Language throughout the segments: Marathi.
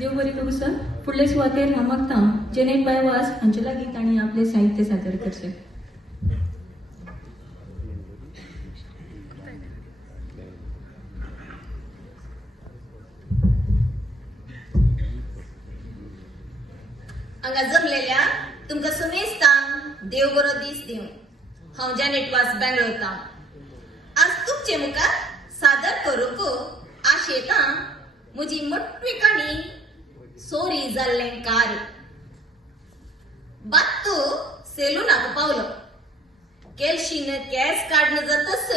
देव बरे करू सर. फुडले सुवातेर हांव मागतां जेनेट बायवास हांचे लागीं तांणी आपले साहित्य सादर करचें. हांगा जमलेल्या तुमकां सुमेस्तान देव बरो दीस दिवं. हांव जेनेट वास बेंगलोरतां. आज तुमचे मुखार सादर करूंक आशेतां म्हजी मोठी काणी सोरी जाल्लें कार. बात्तू सेलूनाक पावलो. केल्शीन केस काडन जातस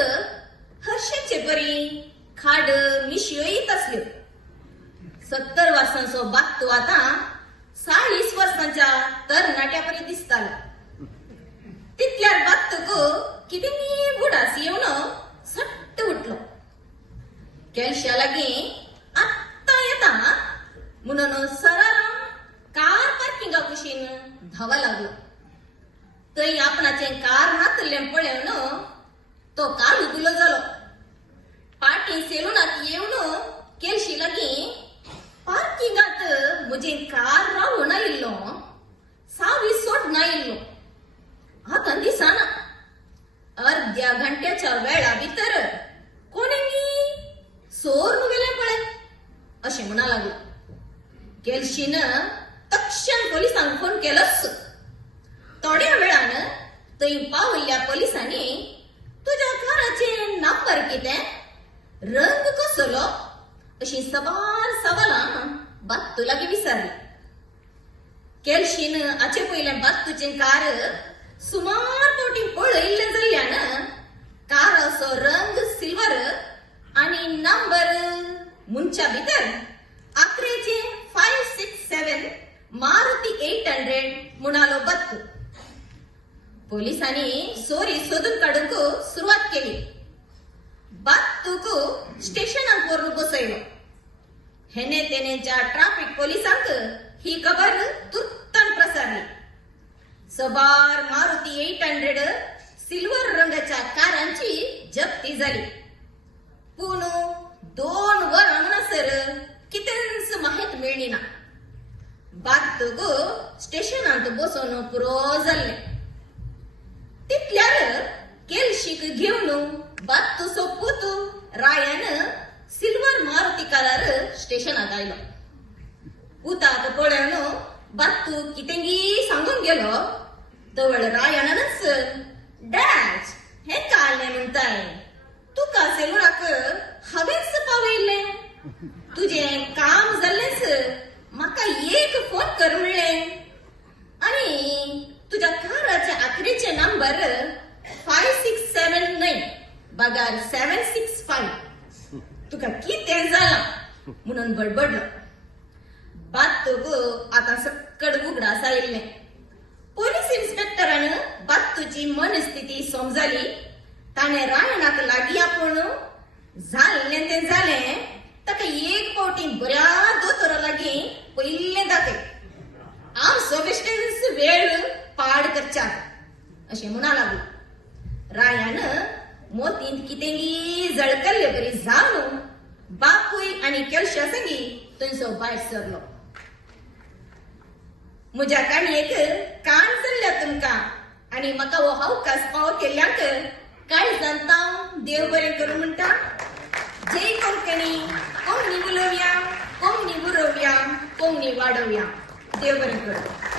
हर्षेचे परी खाड मिशयो येत असल्यो. 70 वर्सांचो बात्तू आतां 40 वर्सांच्या तरणाट्या परी दिसतालो. तितल्यार बात्तूक कितें बुडास येवन सट्ट उठलो. केल्शा लागीं आत्ता येता म्हणून सराराम कार पार्किंगा कुशीन धावा लागलो. थंय आपणाचें कार नातल्लें पळयवन तो काल उगलो जालो. पाटी सेलूनाक येवन केल्शी लागीं पार्किंगात म्हजें कार रावून आयिल्लो, सावी सोडून आयिल्लो आतां दिसना. अर्ध्या घंट्याच्या वेळा भितर कोणेंनी सोरून गेलें पळय अशें म्हणा लागलो. केल्शीन तक्षण पोलिसांक फोन केलोच. थोड्या वेळान थंय पावल्ल्या पोलिसांनी तुज्या काराचें नंबर कितें, रंग कसलो अशी सवाल सवालां बात्तू लागीं विचारली. केल्शीन हाचे पयलें बात्तूचें कार सुमार फावटी पळयल्लें जाल्ल्यान काराचो रंग सिल्वर आनी नंबर मुनच्या भितर आंकड्याचे 567 मारुती 800 म्हणालो बात्तू. पोलिसांनी सोरी सोदून काडूंक सुरवात केली. बात्तूक स्टेशनाक व्हरून बसयलो. हेने तेनेच्या ट्रॅफिक पोलिसांक ही खबर तुर्तान प्रसारली. सबार मारुती 800 सिल्वर रंगाच्या कारांची जप्ती जाली. पूण 2 वरां म्हणसर कितेंच माहीत मेळ्ळी ना. बात्तूक स्टेशनांत बसून पुरो जाल्लें. तितल्यार केल्शीक घेवन बात्तूचो पूत रायान सिल्वर मारुती कारार स्टेशनाक आयलो. पुताक पळयवन बात्तू कितेंगी सांगून गेलो तवळ रायणानच डॅड हे काले म्हणताय तुका सेलूनाक हांवेंच पावयल्लें. तुजें काम जाल्लेंच म्हाका एक फोन कर म्हणलें आनी तुज्या काराचे आंकडेचे नंबर 567 बागार 765. तुका कितें जालां म्हणून बडबडलो. बात्तूक आतां सक्कड उगडास आयिल्लें. पोलीस इन्स्पेक्टरान बात्तूची मनस्थिती समजली. ताणें रायणाक लागीं आपूण जाल्लें तें जालें ताका एक फावटी बऱ्या दोतोरा लागीं पयलें दाखय. आमचो बेश्टेच वेळ पाड करच्याक अशें म्हणा लागलो. रायान मोतींत कितेंगी जळकल्ले बरी जावन बापूय आनी केल्शा संगी थंयसो भायर सरलो. म्हज्या काणयेक काण जाल्ल्या तुमकां आनी म्हाका हो अवकाश फावो केल्ल्याक काळजांत देव बरें करूं म्हणटा. जय कोंकणी. कोंकणी उलोवया, कोंकणी उरोवया, कोंकणी वाडोवया. देव बरें करूं.